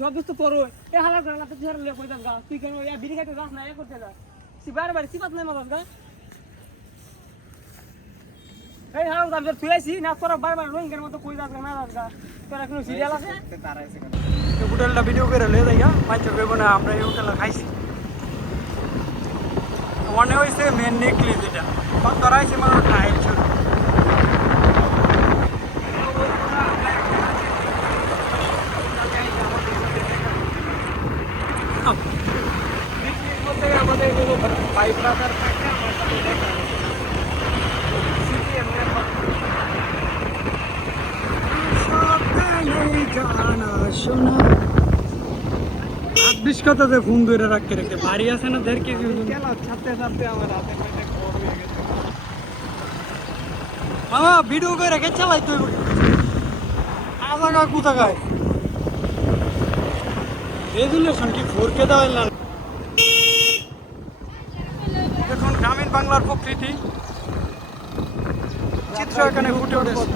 সব দোস্ত তোর এ হালা করে না তুই হারলে কই যাস গা তুই কেন এ বিড়ি খাইতে যাস না এ করতে যাস তুই বারবার সিপাত নাই মারাস গা এই হালা দাম তুই আইছি না তোরা বারবার রোহিঙ্গার মতো কই যাস গা না যাস গা তোরা কোনো সিরিয়াল আছে তো হোটেলটা ভিডিও করে লয়ে যাই মাইচা কইব না আমরা এই হোটেলে খাইছি মনে হইছে মেন নেকলেস এটা তোরা আইছে মানে টাইল ছিল বিস্কতাতে ফোন ধরে রাখতে রেখে বাড়ি আছে না 1.5 কেজি ছাড়তে আমার হাতে মামা ভিডিও করে রেখে চালাই তুই আজাগা কোথা গায় রেজুলেশন কি 4K দেওয়া না দেখুন গ্রামীণ বাংলার প্রকৃতি চিত্র এখানে ফুটে উঠেছে